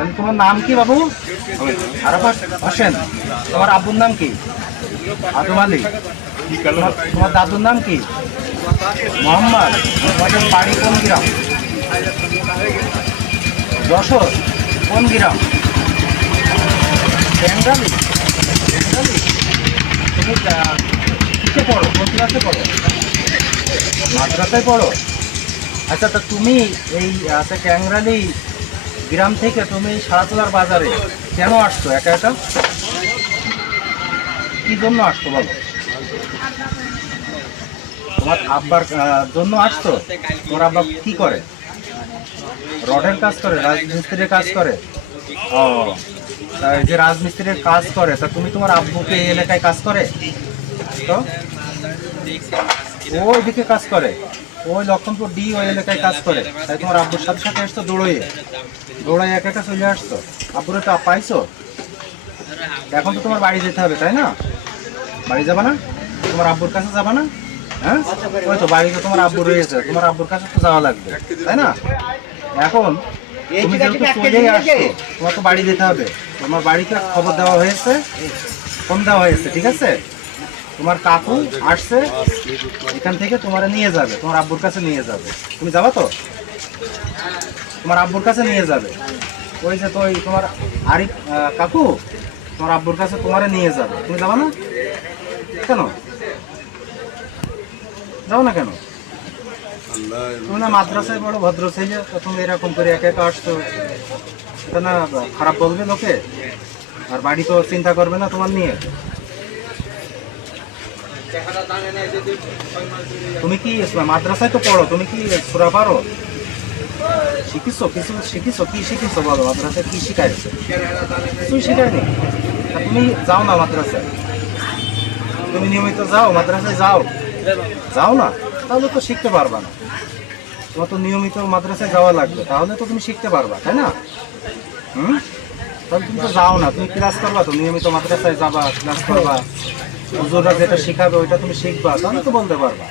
তাহলে তোমার নাম কি বাবু? আরাফাত হোসেন। তোমার আব্বুর নাম কি? আদম আলী। তোমার দাদুর নাম কি? মোহাম্মদ। তোমাদের বাড়ি কোন গ্রাম? যশোর। কোন গ্রাম? বেঙ্গালি। বেঙ্গালি। তুমি কিসে পড়ো? কোন ক্লাসে পড়ো? মাদ্রাসায় পড়ো। আচ্ছা, তা তুমি এই আচ্ছা ট্যাংরালি গ্রাম থেকে তুমি সারাতলার বাজারে কেন আসছো একা একা? কি জন্য আসছো বলো? তোমার আব্বার জন্য আসছো? তোমার আব্বা কি করে? রডের কাজ করে, রাজমিস্ত্রির কাজ করে। ও, তা এই যে রাজমিস্ত্রির কাজ করে, তা তুমি তোমার আব্বুকে এই এলাকায় কাজ করে তো? ওইদিকে কাজ করে, ওই লক্ষণপুর ডি ওই এলাকায় কাজ করে, তাই তোমার আব্বুর সাথে সাথে এসছো দৌড়ইয়ে? দৌড়াই একা একা চলে আসছো? আব্বুরে তো পাইছো? এখন তো তোমার বাড়ি যেতে হবে তাই না? বাড়ি যাবা না? তোমার আব্বুর কাছে যাবা না? হ্যাঁ, ওই তো বাড়িতে তোমার আব্বু রয়েছে, তোমার আব্বুর কাছে তো যাওয়া লাগবে তাই না? এখন তুমি যেহেতু চলেই আসছো, তোমার তো বাড়ি যেতে হবে। তোমার বাড়িতে খবর দেওয়া হয়েছে, ফোন দেওয়া হয়েছে, ঠিক আছে? তোমার কাকু আসছে, এখান থেকে তোমার নিয়ে যাবে, তোমার আব্বুর কাছে নিয়ে যাবে। তুমি যাবা তো? তোমার আব্বুর কাছে নিয়ে যাবে। ওই যে তো ওই তোমার আরিফ কাকু তোমার আব্বুর কাছে তোমারে নিয়ে যাবে। তুমি যাবা না কেন? যাও না কেন? তুমি না মাদ্রাসায় বড় ভদ্র ছেলে, তুমি এরকম করে একা একা আসছো, এটা না খারাপ বলবে লোকে? আর বাড়ি তো চিন্তা করবে না তোমার নিয়ে? তুমি কি মাদ্রাসায় তো পড়ো, তুমি কি সূরা পারো? শিখিছো? কিছু শিখিছো? কি শিখিছো বলো? মাদ্রাসায় কি শিখাইছে? কিছুই শিখায়নি। তা তুমি যাও না মাদ্রাসায়? তুমি নিয়মিত যাও মাদ্রাসায়? যাও যাও না? তাহলে তো শিখতে পারবা না। তোমার তো নিয়মিত মাদ্রাসায় যাওয়া লাগবে, তাহলে তো তুমি শিখতে পারবা তাই না? হুম, তাহলে তুমি তো যাও না, তুমি ক্লাস করবা তো, নিয়মিত মাদ্রাসায় যাবা, ক্লাস করবা, হুজুররা যেটা শিখাবে ওইটা তুমি শিখবা, তাহলে তো বলতে পারবা।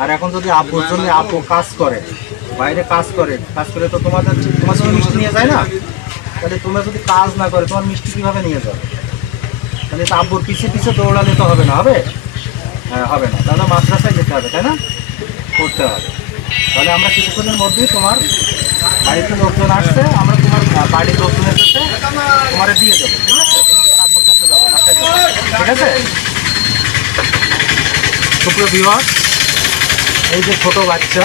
আর এখন যদি আব্বুর জন্য আব্বু কাজ করে, বাইরে কাজ করে, তো তোমার যদি মিষ্টি নিয়ে যায় না, তাহলে তোমরা যদি কাজ না করে তোমার মিষ্টি কীভাবে নিয়ে যাবে? তাহলে তো আব্বুর পিছিয়ে পিছিয়ে দৌড়ালে তো হবে না, হবে? হ্যাঁ, হবে না। তাহলে মাদ্রাসায় যেতে হবে তাই না? করতে হবে। তাহলে আমরা কিছুক্ষণের মধ্যেই তোমার বাড়িতে লোকজন আসছে, আমরা তোমার বাড়ির লোকজনের সাথে তোমার দিয়ে দেবো, ঠিক আছে? তুমি তোমার আব্বুর কাছে যাবো, বাসায় যাবো, ঠিক আছে? সুপ্রিয় বিভাগ, এই যে ছোট বাচ্চা,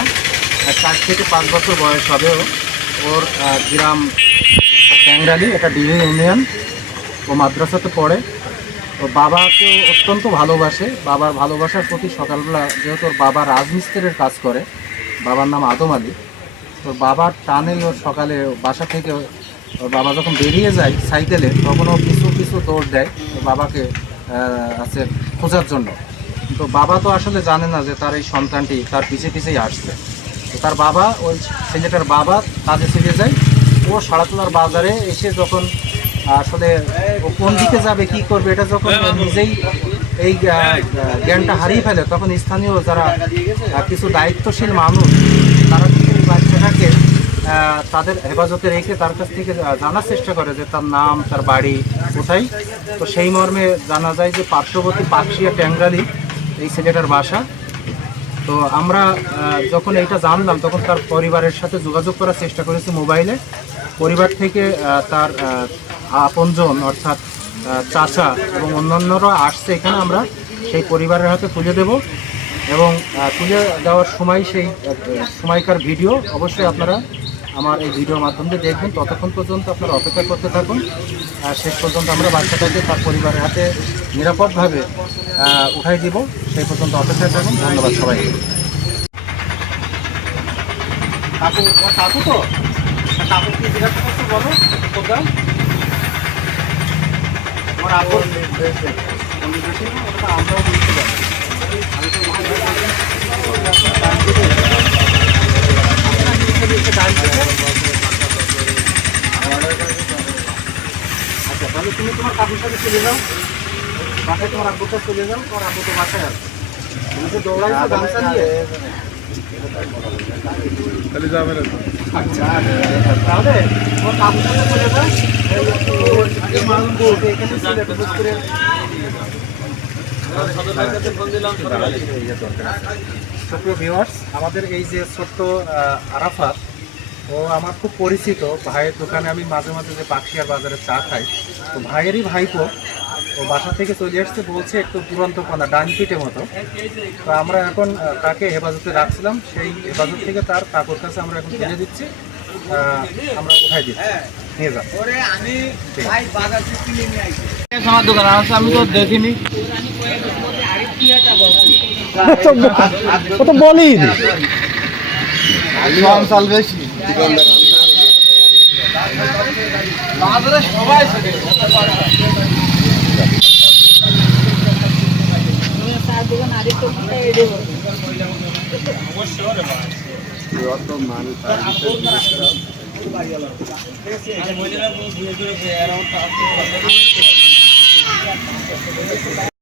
4 থেকে 5 বছর বয়স হবে ওর, গ্রাম ট্যাংরালি, এটা ডিভি ইউনিয়ন। ও মাদ্রাসাতে পড়ে। তো বাবাকে অত্যন্ত ভালোবাসে। বাবার ভালোবাসার প্রতি সকালবেলা, যেহেতু ওর বাবা রাজমিস্ত্রির কাজ করে, বাবার নাম আদম আলী, তো বাবার টানে ওর সকালে বাসা থেকে ওর বাবা যখন বেরিয়ে যায় সাইকেলে, তখন ও কিছু কিছু দৌড় দেয় ওর বাবাকে আছে খোঁজার জন্য। তো বাবা তো আসলে জানে না যে তার এই সন্তানটি তার পিছে পিছেই আসছে। তো তার বাবা, ওই ছেলেটার বাবা কাজে চলে যায়। ও সারাতলার বাজারে এসে যখন আসলে ও কোন দিকে যাবে, কি করবে, এটা যখন নিজেই এই জ্ঞানটা হারিয়ে ফেলে, তখন স্থানীয় যারা কিছু দায়িত্বশীল মানুষ, তারা কিন্তু এই বাচ্চাটাকে তাদের হেফাজতে রেখে তার কাছ থেকে জানার চেষ্টা করে যে তার নাম, তার বাড়ি কোথায়। তো সেই মর্মে জানা যায় যে পার্শ্ববর্তী পাকশিয়া ট্যাংরালি এই ছেলেটার বাসা। তো আমরা যখন এইটা জানলাম, তখন তার পরিবারের সাথে যোগাযোগ করার চেষ্টা করেছি মোবাইলে। পরিবার থেকে তার আপনজন, অর্থাৎ চাচা এবং অন্যান্যরা আসছে এখানে। আমরা সেই পরিবারের হাতে তুলে দেব, এবং তুলে দেওয়ার সময় সেই সময়কার ভিডিও অবশ্যই আপনারা আমার এই ভিডিওর মাধ্যমে দেখবেন। ততক্ষণ পর্যন্ত আপনারা অপেক্ষা করতে থাকুন। শেষ পর্যন্ত আমরা বাচ্চাটাকে তার পরিবারের হাতে নিরাপদভাবে উঠাই দিব, সেই পর্যন্ত অপেক্ষা থাকুন। ধন্যবাদ সবাইকে। কাকু, কাকু তো কাকু কি জিজ্ঞাসা করছো বলো? প্রোগ্রাম আমার আব্বুর আমরাও বুঝতে পারি। আমি তো আচ্ছা, তাহলে তুমি তোমার কাকুর সাথে চলে যাও, বাসায় তোমার আব্বুর সাথে চলে যাও। তোমার আব্বু তো বাসায় আছে, তুমি তো দৌড়াইছো গামছা নিয়ে। আচ্ছা তাহলে ওর কাপড়টা করে দাও। সুপ্রিয় ভিউয়ার্স, আমাদের এই যে ছোট্ট আরাফাত, ও আমার খুব পরিচিত ভাইয়ের দোকানে আমি মাঝে মাঝে যে বাক্সিয়ার বাজারে চা খাই, তো ভাইয়েরই ভাইপো ও বাসা থেকে চলে আসছে, বলছে একটু দুরন্তপনা ডান পিঠে মতো। তো আমরা এখন তাকে হেফাজতে রাখছিলাম, সেই হেফাজত থেকে তার কাকুর কাছে আমরা এখন তুলে দিচ্ছি, আমরা উঠাই দিচ্ছি, নিয়ে যান। আমার দোকান আছে, আমি তো দেখিনি। ও তো বলি সাল বেশি সবাই